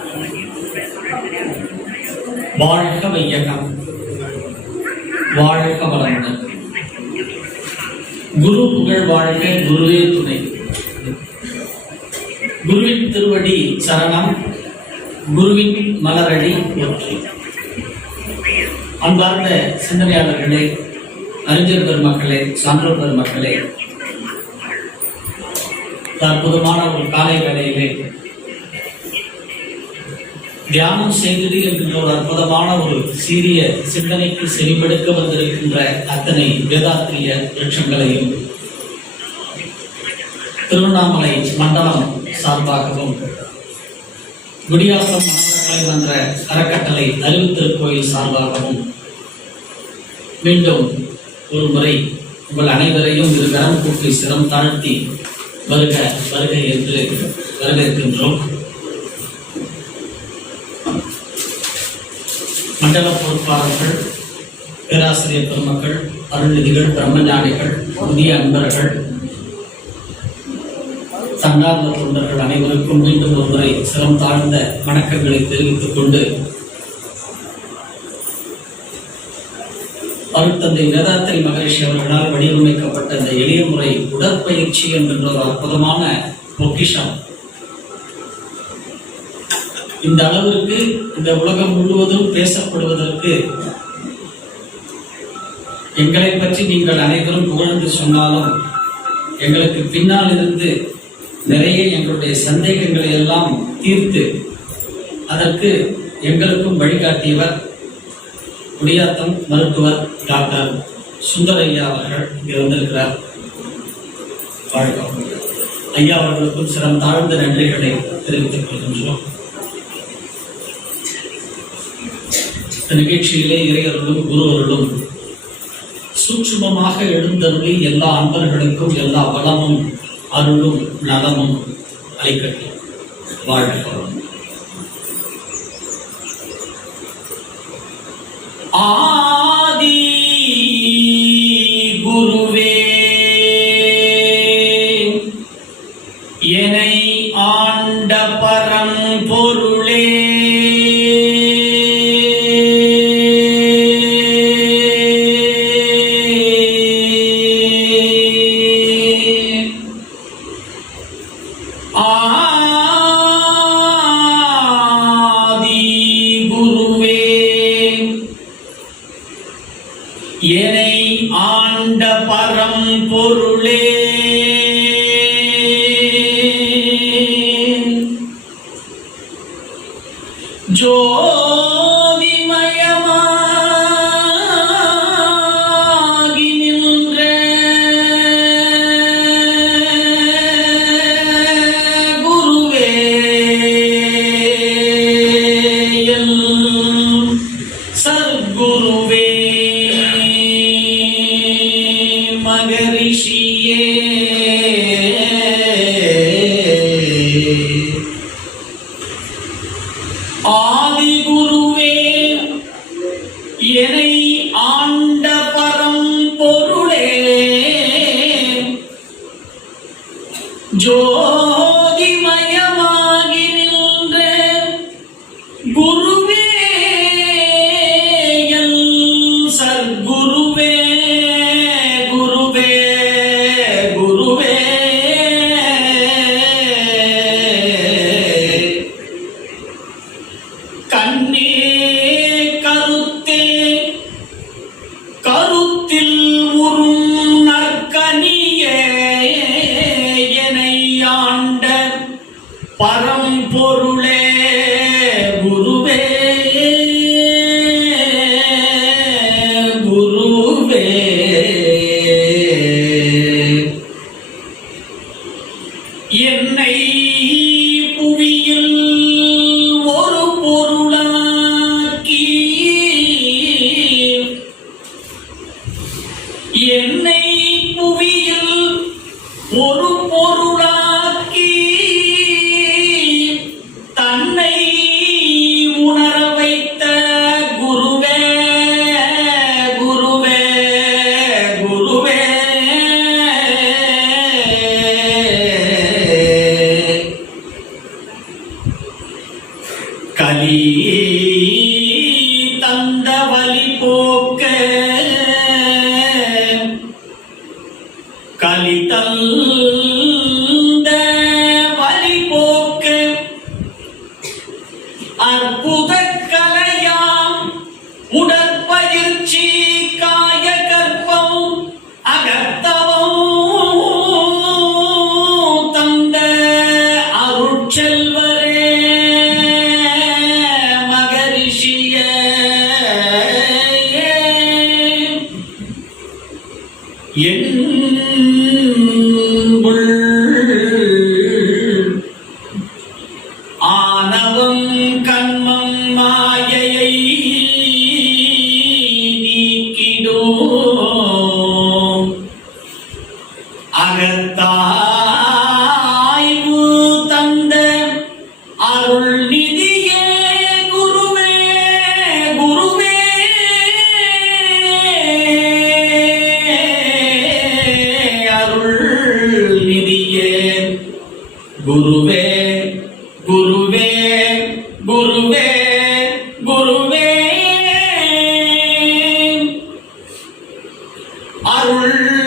வாழ்க வையகம், வாழ்க வளமுடன். குரு புகழ் வாழ்க, குருவே துணை. குருவின் திருவடி சரணம், குருவின் மலரடி போற்றி. அன்பார்ந்த சிந்தனையாளர்களே, அறிஞர் பெருமக்களே, சான்றோர் பெருமக்களே, அற்புதமான ஒரு காலை வேளையிலே தியானம் செய்தது என்கின்ற ஒரு அற்புதமான ஒரு சீரிய சிந்தனைக்கு செவிப்படுக்க வந்திருக்கின்ற அத்தனை வேதாத்திரிய விருட்சங்களையும் திருவண்ணாமலை மண்டலம் சார்பாகவும் குடியாத்தம் மனக்கலை மன்ற அறக்கட்டளை அறிவுத்திருக்கோயில் சார்பாகவும் மீண்டும் ஒரு முறை உங்கள் அனைவரையும் இரு கரம் கூட்டி சிரம் தாழ்த்தி வருக வருக என்று வரவேற்கின்றோம். மண்டல பொறுப்பாளர்கள், பேராசிரியர் பெருமக்கள், அருள்நிதிகள், பிரம்மஞானிகள், புதிய அன்பர்கள், சங்கார்ந்த தொண்டர்கள் அனைவருக்கும் மீண்டும் ஒருமுறை சிரம் தாழ்ந்த வணக்கங்களை தெரிவித்துக் கொண்டு அருட்தந்தை வேதாத்திரி மகரிஷி அவர்களால் வடிவமைக்கப்பட்ட இந்த எளிய முறை உடற்பயிற்சி என்கின்ற ஒரு அற்புதமான பொக்கிஷம் இந்த அளவிற்கு இந்த உலகம் முழுவதும் பேசப்படுவதற்கு எங்களை பற்றி நீங்கள் அனைவரும் புகழ்ந்து சொன்னாலும் எங்களுக்கு பின்னால் இருந்து நிறைய எங்களுடைய சந்தேகங்களை எல்லாம் தீர்த்து அதற்கு எங்களுக்கும் வழிகாட்டியவர் குடியாத்தம் மருத்துவர் டாக்டர் சுந்தரையா அவர்கள் இங்கே வந்திருக்கிறார். வாழ்க்கை ஐயா அவர்களுக்கும் சிறம் தாழ்ந்த நன்றிகளை தெரிவித்துக் கொள்கின்றோம். நிகழ்ச்சியிலே இறையர்களும் குருவர்களும் சூட்சுமமாக எழுந்தருளி எல்லா அன்பர்களுக்கும் எல்லா வளமும் அருளும் நலமும் அளிக்கட்டும். வாழ்கிறோம். ஆதி குருவே என்னை ஆண்ட பரம்பொருளே, என்னை ஆண்ட பரம்பொருளே, ஜோதிமயமாகி நின்ற குருவே, சத்குருவே, மகரிஷியே, ஆதிகுருவே, என்னை ஆண்ட பரம்பொருளே, ஜோதிமயமாகி நின்ற குருவே, சத்குருவே, கருத்தில் உறும் நற்கனியே, என்னை ஆண்ட பரம்பொருளே, குருவே, குருவே, என்னை புவியில் ஒரு பொருளாக்கி, என்னை புவியில் ஒரு பொருளாக்கி, தன்னை உணர வைத்த குருவே, குருவே, குருவே, கலி தந்த வலி போக்க கலி தந்த வலி போக்க அற்புத கலையாம் உடற்பயிற்சி காய கற்பம் அகத்தவம் தந்த அருட்செல்வரே மகரிஷிய ஆனவம் கண்மம் மாயையை நீக்கிடோ அகத்தாய்வு தந்த அருள் நிதியே குருவே குருவே அருள் நிதியே குருவே குருவே குருவே குருவே அருள்